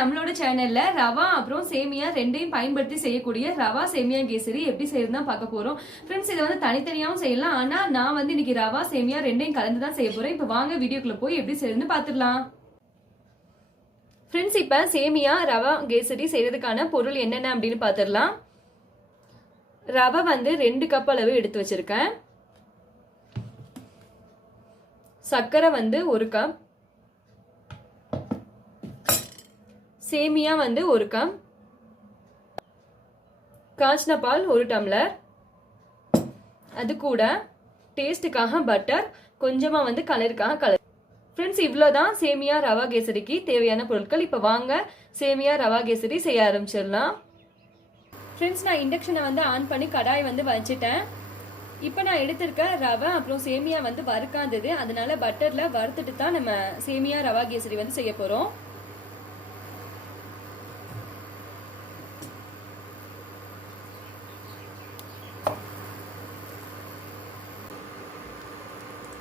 நம்மளோட சேனல்ல ரவா அப்புறம் சேமியா ரெண்டையும் பயன்படுத்தி செய்யக்கூடிய ரவா சேமியா கேசரி எப்படி செய்யறதுதான் பார்க்க போறோம். ஃப்ரெண்ட்ஸ் இதை வந்து தனித்தனியாவும் செய்யலாம். ஆனா நான் வந்து இன்னைக்கு ரவா சேமியா ரெண்டையும் கலந்து தான் செய்ய போறேன். இப்ப வாங்க வீடியோக்குள்ள போய் எப்படி செய்யறதுன்னு பாத்துடலாம். ஃப்ரெண்ட்ஸ் இப்ப சேமியா ரவா கேசரி செய்யறதுக்கான பொருள் என்னென்ன அப்படின்னு பாத்துடலாம். ரவை வந்து 2 கப் அளவு எடுத்து வச்சிருக்கேன். சர்க்கரை வந்து 1 கப், சேமியா வந்து 1 கப், காய்ச்சின பால் 1 டம்ளர், அது கூட டேஸ்டுக்காக பட்டர், கொஞ்சமா வந்து கலருக்காக கலர். ஃப்ரெண்ட்ஸ் இவ்வளவுதான் சேமியா ரவா கேசரிக்கு தேவையான பொருட்கள். இப்ப வாங்க சேமியா ரவா கேசரி செய்ய ஆரம்பிச்சிடலாம். ஃப்ரெண்ட்ஸ் நான் இண்டக்ஷனை வந்து ஆன் பண்ணி கடாய் வந்து வச்சுட்டேன். இப்போ நான் எடுத்திருக்க ரவை அப்புறம் சேமியா வந்து வறுக்காதது, அதனால பட்டர்ல வறுத்துட்டு தான் நம்ம சேமியா ரவா கேசரி வந்து செய்ய போறோம்.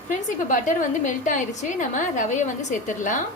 ஃப்ரெண்ட்ஸ் இப்போ பட்டர் வந்து மெல்ட் ஆயிருச்சு. நம்ம ரவையை வந்து சேர்த்துடலாம்.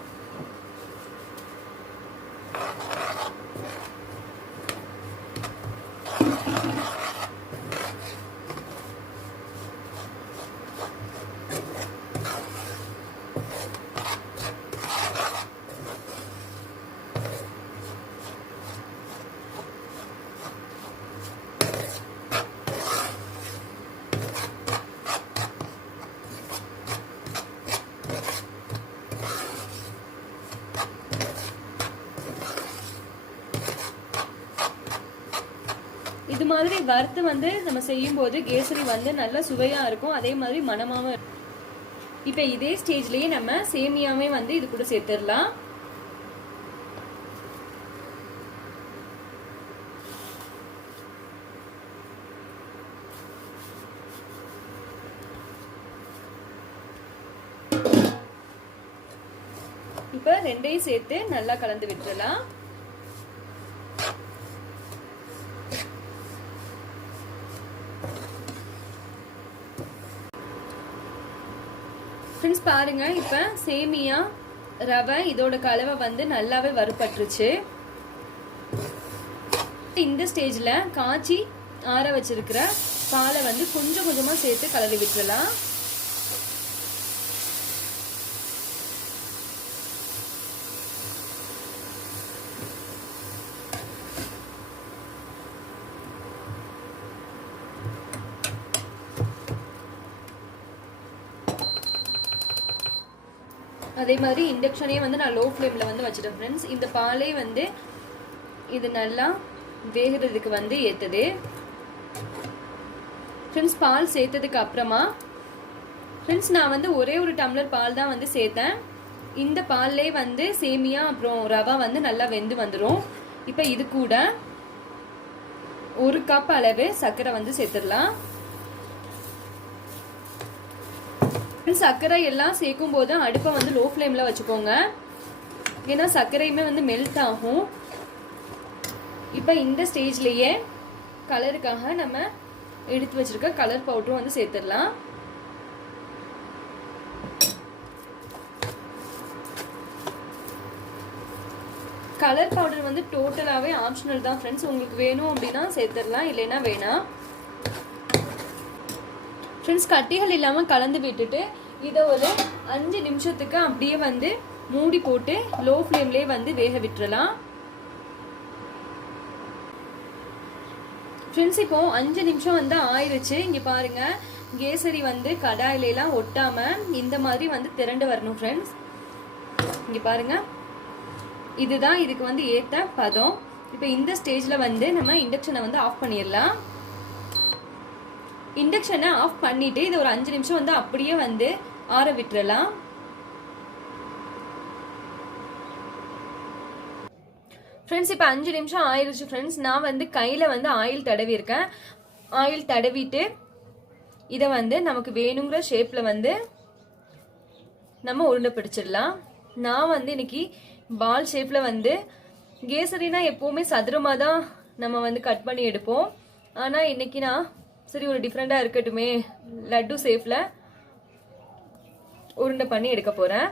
இது மாதிரி வறுத்து வந்து நம்ம செய்யும் போது கேசரி வந்து நல்ல சுவையா இருக்கும், அதே மாதிரி மணமாவும் இருக்கும். இப்ப இதே ஸ்டேஜ்லயே நம்ம சேமியாவே வந்து இது கூட சேர்த்துடலாம். இப்ப ரெண்டையும் சேர்த்து நல்லா கலந்து விட்டுறலாம். ஃப்ரெண்ட்ஸ் பாருங்க, இப்ப சேமியா ரவை இதோட கலவை வந்து நல்லாவே வறுபட்டுருச்சு. இந்த ஸ்டேஜ்ல காய்ச்சி ஆற வச்சிருக்கிற பாலை வந்து கொஞ்சம் கொஞ்சமா சேர்த்து கலரி விட்டுறலாம். அதே மாதிரி இண்டக்ஷனே வந்து நான் லோ ஃப்ளேமில் வந்து வச்சுட்டேன். ஃப்ரெண்ட்ஸ் இந்த பாலே வந்து இது நல்லா வேகிறதுக்கு வந்து ஏற்றுது. ஃப்ரெண்ட்ஸ் பால் சேர்த்ததுக்கு அப்புறமா ஃப்ரெண்ட்ஸ் நான் வந்து ஒரே ஒரு டம்ளர் பால் தான் வந்து சேர்த்தேன். இந்த பால்லே வந்து சேமியா அப்புறம் ரவா வந்து நல்லா வெந்து வந்துடும். இப்போ இது கூட 1 கப் அளவு சர்க்கரை வந்து சேர்த்துடலாம். சர்க்கரை எல்லாம் சேர்க்கும் போது அடுப்பை வந்து லோ ஃப்ளேம்ல வச்சுக்கோங்க, ஏன்னா சர்க்கரையுமே வந்து மெல்ட் ஆகும். இப்போ இந்த ஸ்டேஜ்லயே கலருக்காக நம்ம எடுத்து வச்சிருக்க கலர் பவுடரும் வந்து சேர்த்துடலாம். கலர் பவுடர் வந்து டோட்டலாவே ஆப்ஷனல் தான் ஃப்ரெண்ட்ஸ், உங்களுக்கு வேணும் அப்படின்னா சேர்த்துடலாம், இல்லைன்னா வேணாம். ஃப்ரெண்ட்ஸ் கட்டிகள் இல்லாமல் கலந்து விட்டுட்டு இதை ஒரு 5 நிமிஷத்துக்கு அப்படியே வந்து மூடி போட்டு லோ ஃப்ளேம்லேயே வந்து வேக விட்டுறலாம். ஃப்ரெண்ட்ஸ் இப்போ 5 நிமிஷம் வந்து ஆயிடுச்சு. இங்கே பாருங்க, கேசரி வந்து கடாயிலாம் ஒட்டாம இந்த மாதிரி வந்து திரண்டு வரணும். ஃப்ரெண்ட்ஸ் இங்கே பாருங்க, இதுதான் இதுக்கு வந்து ஏற்ற பதம். இப்போ இந்த ஸ்டேஜில் வந்து நம்ம இண்டக்ஷனை வந்து ஆஃப் பண்ணிடலாம். இண்டக்ஷனை ஆஃப் பண்ணிட்டு இது ஒரு 5 நிமிஷம் வந்து அப்படியே வந்து ஆற விட்டுறலாம். ஃப்ரெண்ட்ஸ் இப்போ 5 நிமிஷம் ஆயிடுச்சு. ஃப்ரெண்ட்ஸ் நான் வந்து கையில் வந்து ஆயில் தடவி இருக்கேன். ஆயில் தடவிட்டு இதை வந்து நமக்கு வேணுங்கிற ஷேப்பில் வந்து நம்ம உருண்டை பிடிச்சிடலாம். நான் வந்து இன்னைக்கு பால் ஷேப்பில் வந்து கேசரினா எப்போவுமே சதுரமாக தான் நம்ம வந்து கட் பண்ணி எடுப்போம். ஆனால் இன்னைக்கு நான் சரி ஒரு டிஃப்ரெண்டா இருக்கட்டுமே, லட்டு ஷேப்ல உருண்டை பண்ணி எடுக்க போறேன்.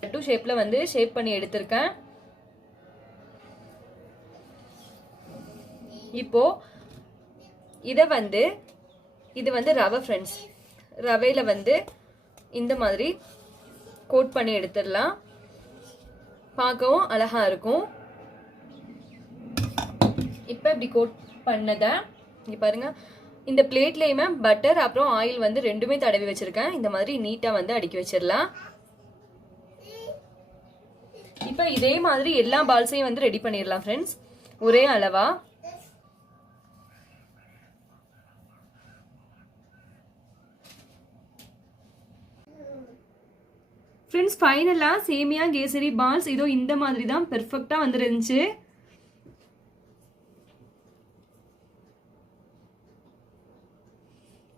லட்டு ஷேப்ல வந்து ஷேப் பண்ணி எடுத்திருக்கேன். இப்போ இதை வந்து இது வந்து ரவை ஃப்ரெண்ட்ஸ். ரவையில் வந்து இந்த மாதிரி கோட் பண்ணி எடுத்துடலாம். பார்க்கவும் அழகா இருக்கும். இப்போ இப்படி கோட் பண்ணதை இங்கே பாருங்க. இந்த பிளேட்லேயுமே பட்டர் அப்புறம் ஆயில் வந்து ரெண்டுமே தடவி வச்சிருக்கேன். இந்த மாதிரி நீட்டாக வந்து அடுக்கி வச்சிடலாம். இப்போ இதே மாதிரி எல்லா பால்ஸையும் வந்து ரெடி பண்ணிடலாம் ஃப்ரெண்ட்ஸ், ஒரே அளவா. ஃப்ரெண்ட்ஸ் ஃபைனலாக சேமியா கேசரி பால்ஸ் இதோ இந்த மாதிரி தான் பெர்ஃபெக்டாக வந்துருந்துச்சு.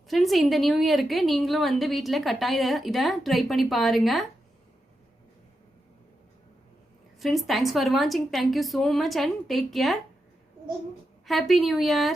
ஃப்ரெண்ட்ஸ் இந்த நியூ இயருக்கு நீங்களும் வந்து வீட்டில் கட்டாயம் இதை ட்ரை பண்ணி பாருங்கள். Friends, thanks for watching. Thank you so much and take care. Happy New Year.